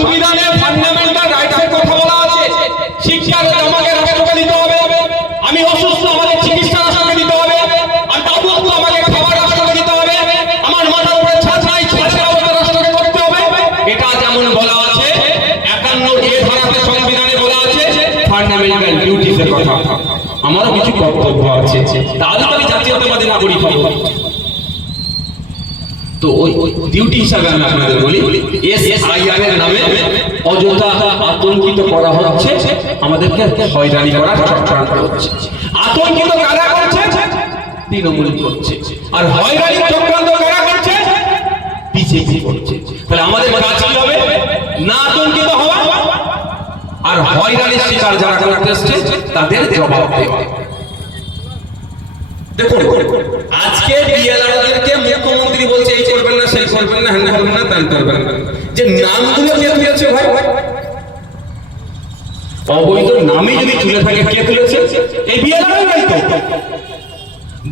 সংবিধানে ফান্ডামেন্টাল রাইটসের কথা বলা আছে। শিক্ষার আমাকে রাষ্ট্রকে দিতে হবে। আমি অসুস্থ, আমাকে চিকিৎসা রাষ্ট্রকে দিতে হবে। আর দাদুত্ব আমাকে খাবার রাষ্ট্রকে দিতে হবে। আমার মাথার উপরে ছাদ নাই ছাদের অবস্থা রাষ্ট্রকে করতে হবে। এটা যেমন বলা আছে, একান্ন এ ধারাতে সংবিধানে বলা আছে ফান্ডামেন্টাল ডিউটিসের কথা। আমারও কিছু কর্তব্য আছে। তাহলে আমি জাতীয়তাবাদী নাগরিক হব? ওই ডিউটি হিসাবে আমি আপনাদের বলি এস আইআর এর নামে অযথা আতঙ্কিত করা হচ্ছে, আমাদেরকে হয়রানি করার চক্রান্ত হচ্ছে। আতঙ্কিত কারা করছে? তৃণমূল করছে। আর হয়রানি চক্রান্ত কারা করছে? বিজেপি করছে। তাহলে আমাদের কাজ কি হবে? না আতঙ্কিত হওয়া। আর হয়রানির শিকার যারা করতে এসছে, তাদের জবাব দেওয়া। দেখুন, আজকে বিএলআরদেরকে মুখ্যমন্ত্রী বলছে, এই করবেন না, সেই করবেন না করবেন না ত্যান করবেন না। যে নামগুলো কে তুলেছে ভাই? অবৈধ যদি তুলে থাকে, কে তুলেছে? এই তো।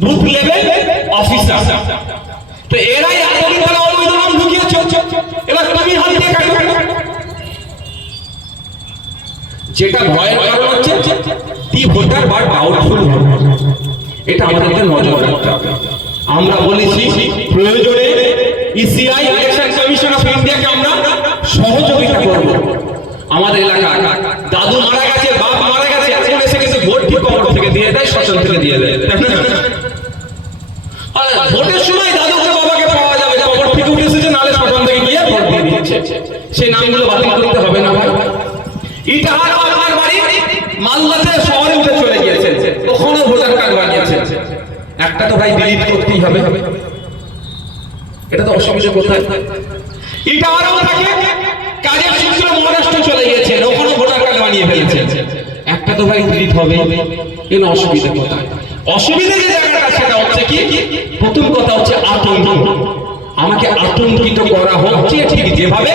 বুথ লেভেল অফিসার তো এরাই তারা অবৈধ নাম ঢুকিয়েছে। এবার তুমি হাত দিয়ে যেটা ভয়ের কারণ হচ্ছে ভোটার বা ডাউটফুল এটা আমাদেরকে নজর রাখতে হবে। আমরা বলেছি প্রয়োজনে ইসিআই ইলেকশন কমিশন অফ ইন্ডিয়াকে আমরা সহযোগিতা করব। আমাদের এলাকা দাদু মারা গেছে বাপ মারা গেছে এখন এসে গেছে ভোট ঠিক কবর থেকে দিয়ে দেয় শ্মশান থেকে দিয়ে দেয়। আর ভোটের সময় দাদুকে বাবাকে পাওয়া যাবে কবর থেকে উঠে এসেছে নালে শ্মশান থেকে গিয়ে ভোট দিয়ে দিচ্ছে সেই নামগুলো বাতিল করতে হবে না ভাই। ইটাহার আপনার বাড়ি মালদাতে শহরে উঠে চলে গিয়েছেন ওখানে ভোটার কার্ড একটা তো ভাই ডিলিট করতেই হবে। এটা তো অসুবিধা কোথায় ইটাহারও থাকে কাজের সূত্র মহারাষ্ট্র চলে গিয়েছেন ওখানে ভোটার কার্ড বানিয়ে ফেলেছেন একটা তো ভাই ডিলিট হবে। এর অসুবিধা কোথায় অসুবিধা যে জায়গাটা, সেটা হচ্ছে কি? প্রথম কথা হচ্ছে আতঙ্ক। আমাকে আতঙ্কিত করা হচ্ছে ঠিক যেভাবে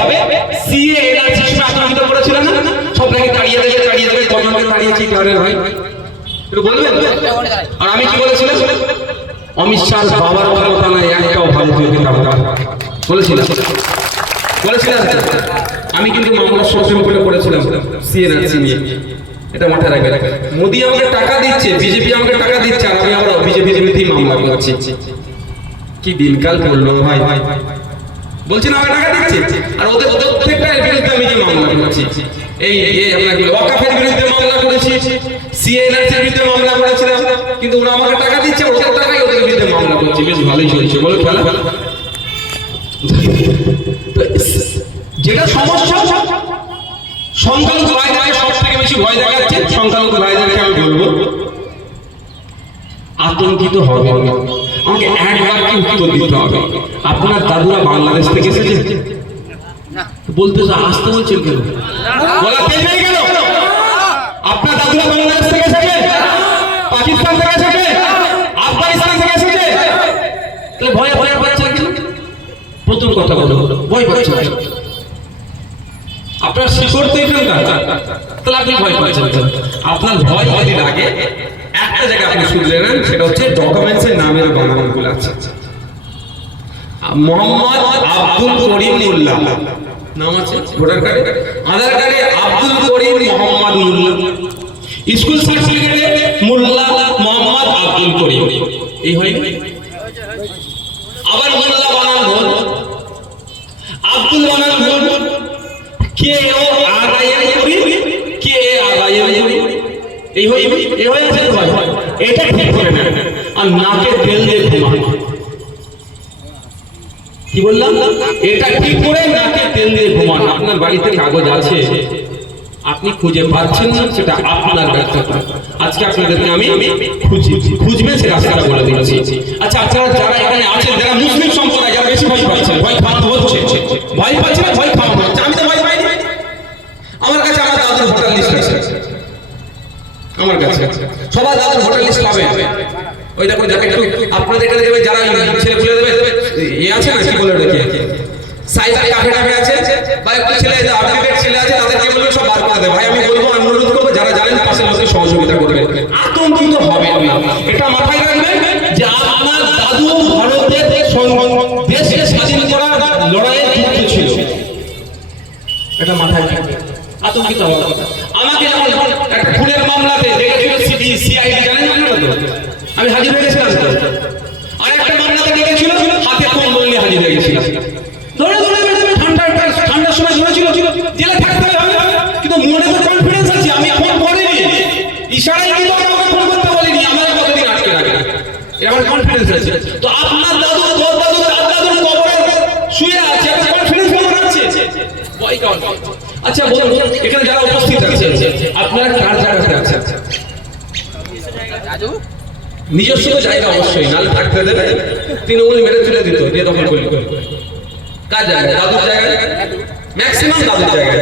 সিএ, এনআরসি সময় আতঙ্কিত করেছিলেন না? সব নাকি দাঁড়িয়ে দেবে দাঁড়িয়ে দেবে কজনকে দাঁড়িয়েছি কারের ভাই আর আমি কি বলেছিলাম? অমিত শাহ বাবার ক্ষমতা নাই একটাও ভারতীয় পেতাম না। বলেছিলাম। বলেছিলাম আমি কিন্তু মামলা সুপ্রিম কোর্টে করেছিলাম সিএনআরসি নিয়ে। এটা মাথায় রাখবেন মোদি আমাকে টাকা দিচ্ছে, বিজেপি আমাকে টাকা দিচ্ছে, আর আমি আবার বিজেপির বিরুদ্ধেই মামলা করছি। কি দিনকাল পড়ল ভাই। বলছি না আমার টাকা দিচ্ছে। আর ওদের প্রত্যেকটার বিরুদ্ধে আমি যে মামলা করছি। এই এই আপনার কি ওয়াকাফের বিরুদ্ধে মামলা করেছি, সিএনআরসির বিরুদ্ধে মামলা করেছিলাম, কিন্তু ওরা আমাকে টাকা দিচ্ছে বিরুদ্ধে মামলা করছি বেশ ভালোই চলছে। বলো, খেলা। যেটা সমস্যা, সংখ্যালঘু ভাইদেরকে সব থেকে বেশি ভয় দেখাচ্ছে। সংখ্যালঘু ভাইদেরকে আমি বলব, আতঙ্কিত হবে আমাকে একবার কি উত্তর দিতে হবে? আপনার দাদুরা বাংলাদেশ থেকে এসেছে? বলতে আসতে বলছেন কেন? আপনার দাদুরা বাংলাদেশ থেকে এসেছে? পাকিস্তান থেকে এসেছে? আফগানিস্তান থেকে এসেছে। ভয় ভয় পাচ্ছেন কেন? প্রথম কথা বলো। ভয় পাচ্ছেন আপনার শিকড় তো এখানকার। তাহলে আপনি ভয় পাচ্ছেন? আপনার ভয় একটা জায়গায় আপনি শুনলে নেন সেটা হচ্ছে নামের আছে। মোহাম্মদ আব্দুল করিম মোল্লা। নাম আছে? ভোটার কার্ডে? আধার কার্ডে আব্দুল করিম মোহাম্মদ স্কুল সার্টিফিকেটে মোল্লা মোহাম্মদ আব্দুল করিম। এই হয় আবার মোল্লা বানান ভুল আব্দুল বানান ভুল কে ও আর কে এ এই হই এই হয়ে আছে ভাই? এটা ঠিক করে না। আর নাকে তেল দিয়ে ঘুমান কি বললাম? এটা ঠিক করে নাকে তেল দিয়ে ঘুমান। আপনার বাড়িতে কাগজ আছে? আপনি খুঁজে পাচ্ছেন না, সেটা আপনার ব্যর্থতা। আজকে আপনাদেরকে আমি খুঁজি খুঁজবেন সে রাস্তাটা বলে দিচ্ছি। আচ্ছা আপনারা যারা এখানে আছেন, যারা মুসলিম সম্প্রদায়, যারা বেশি ভয় পাচ্ছেন, ভয় খাওয়ানো হচ্ছে। ভয় পাচ্ছে না, ভয় খাওয়ানো হচ্ছে। আমি তো ভয় পাইনি। আমার কাছে আমার দাদুর ভোটার লিস্ট আছে। আমার কাছে। সবার দাদুর ভোটার লিস্ট পাবে। ওই দেখুন, যারা একটু আপনাদের এখানে দেবে যারা ছেলে খুলে দেবে, এ আছে না কি বলে ওটাকে সাইবার কাফে কাফে আছে, বা ছেলে আপডেটেড ছেলে আছে তাদেরকে বলবে সব বার করে দেবে ভাই আমি বলব আমি অনুরোধ করব যারা জানেন পাশের লোকের সহযোগিতা করবেন আতঙ্কিত হবেন না। এটা মাথায় রাখবেন যে আপনার দাদু ভারতের সং- দেশকে স্বাধীন করার লড়াইয়ে যুক্ত ছিল এটা মাথায় থাকবে আতঙ্কিত হওয়ার কথা আমাকে যেমন একটা খুনের মামলাতে ডেকেছিল সিবি সিআইডি জানেন না তো আমি হাজির হয়ে গেছিলাম তো আর একটা মামলাতে ডেকেছিল হাতে কম্বল নিয়ে হাজির হয়ে গেছিলাম ধরে ধরে ধরে ঠান্ডা ঠান্ডার সময় ধরেছিল জেলে থাকতে হবে কিন্তু মনে তো কনফিডেন্স আছে আমি ফোন করিনি ইশারায় কিন্তু আমাকে ফোন করতে বলিনি আমার কতদিন আটকে রাখে এটা আমার কনফিডেন্স আছে তো আপনার দাদু তোর দাদু তার দাদুর কবরে শুয়ে আছে একটা কনফিডেন্স মনে আছে ভয় কার আচ্ছা বলুন এখানে যারা উপস্থিত আছে আপনারা কার জায়গাতে আছেন? নিজস্ব জায়গা অবশ্যই নালে থাকতে দেবে। তৃণমূল মেরে তুলে দিত দিয়ে দখল করলি। কার জায়গায় দাদুর জায়গায়? ম্যাক্সিমাম দাদুর জায়গায়।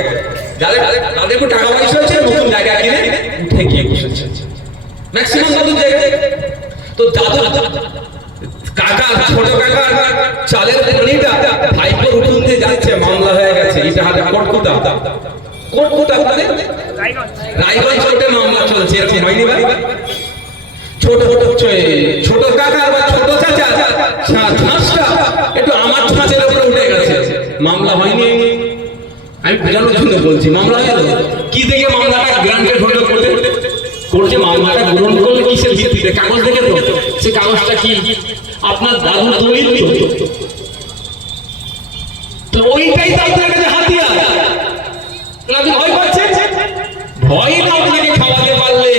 যাদের তাদের একটু টাকা পয়সা আছে নতুন জায়গা কিনে উঠে গিয়ে বসেছে। ম্যাক্সিমাম দাদুর জায়গায়। তো দাদু কাকা, ছোট কাকা, চালের খনিটা ভাইপোর উঠুন দিয়ে যাচ্ছে, মামলা হয়ে গেছে, এটা হাতে কোটকুটা। কোটকুটা মানে রায়গঞ্জ কোর্টে মামলা চলছে, এরকম হয়নি ভাই? ছোট ছোট ছোট কাকা বা ছোট চাচা, ছা- ঝাঁসটা একটু আমার ছাঁচের উপরে উঠে গেছে। মামলা হয়নি। আমি বোঝানোর জন্য বলছি, মামলা হয়ে গেল। কি দেখে মামলাটা গ্রান্টেড হলো করতে করছে মামলাটা গ্রহণ করলে কিসের ভিত্তিতে? কাগজ দেখে তো? সে কাগজটা কি? আপনার দাদু দলিল তো তো ওইটাই তো আপনার কাছে হাতিয়ার। আপনি ভয় পাচ্ছেন ভয় না আপনাকে খাওয়াতে পারলে,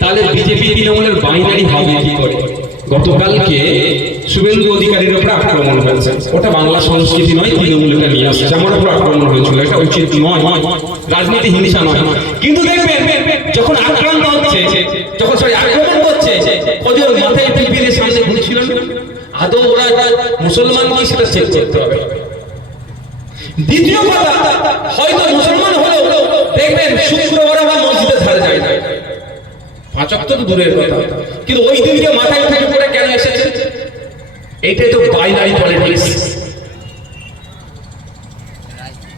তাহলে বিজেপি তৃণমূলের বাইনারি হবে কি করে? গতকালকে শুভেন্দু অধিকারীর উপরে আক্রমণ হয়েছে। ওটা বাংলা সংস্কৃতি নয়, তৃণমূল এটা নিয়ে আসছে। আমার উপর আক্রমণ হয়েছিল, এটা উচিত নয়। রাজনীতি হিংসা নয়। কিন্তু দেখবেন, যখন আক্রান্ত হচ্ছে যখন সরি আক্রমণ করছে ওদের মাথায় পিপিদের সামনে ঘুরছিল না? আদৌ ওরা মুসলমান কি সেটা চেক করতে হবে। দ্বিতীয় কথা, হয়তো মুসলমান হলেও দেখবেন শুক্রবার আবার মসজিদে যায় না। তো দূরের কথা। কিন্তু ওই দিনকে মাথায় করে কেন এসেছে? এইটাই তো বাইনারি পলিটিক্স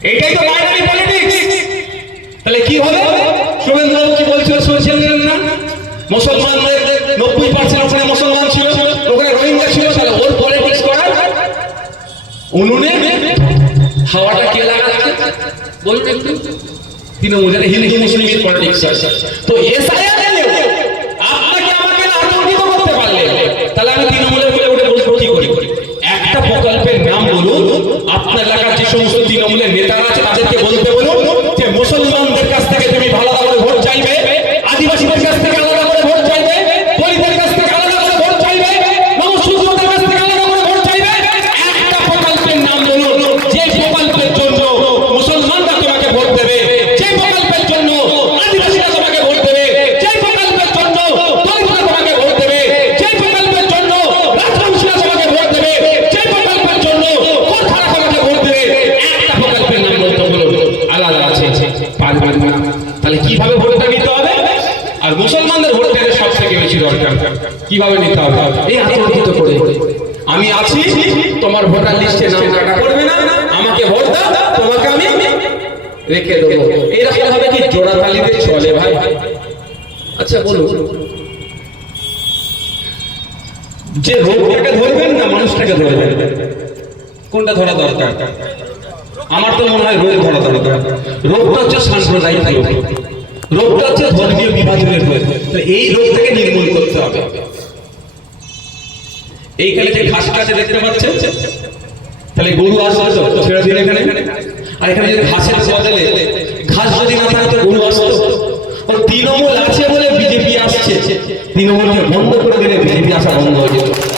এইটাই তো বাইনারি পলিটিক্স তাহলে কি হবে? শুভেন্দু কি বলছিল শুনেছিলেন না? মুসলমানদের নব্বই পার্সেন্ট ওখানে মুসলমান ছিল ওখানে রোহিঙ্গা ছিল তাহলে ওর পলিটিক্স করার উনুনে হাওয়াটা কে লাগাচ্ছে? বলুন একটু। তৃণমূলের হিন্দু মুসলিমের পলিটিক্স আছে তো এসআইআর আপনাকে আমাকে আতঙ্কিত করতে পারলে। তাহলে আমি তৃণমূলের বলে উঠে বলব কি করি? একটা প্রকল্পের নাম বলুন। আপনার এলাকার যে সমস্ত তৃণমূলের নেতারা আছে তাদেরকে বলতে বলুন। কীভাবে ভোটটা নিতে হবে? আর মুসলমানদের ভোট পেতে সব থেকে বেশি দরকার। কীভাবে নিতে হবে? এই আতঙ্কিত করে। আমি আছি তোমার ভোটার লিস্টে নাম কাটা করবে না। আমাকে ভোট দাও তোমাকে আমি রেখে দেবো। এইরকম হবে কি জোড়া তালিতে চলে ভাই? আচ্ছা বলুন। যে রোগটাকে ধরবেন না মানুষটাকে ধরবেন কোনটা ধরা দরকার? আমার তো মনে হয় রোগ ধরা দরকার। রোগটা হচ্ছে সাম্প্রদায়িক রোগটা হচ্ছে ধর্মীয় বিভাজনের রোগ এই রোগটাকে নির্মূল করতে হবে। এইখানে যে ঘাস কাছে দেখতে পাচ্ছেন? তাহলে গরু আসবে ছেড়ে দিন এখানে। আর এখানে যদি ঘাসের বদলে ঘাস যদি না থাকতো গরু আসতো। তৃণমূল আছে বলে বিজেপি আসছে। তৃণমূলকে বন্ধ করে দিলে বিজেপি আসা বন্ধ হয়ে যেত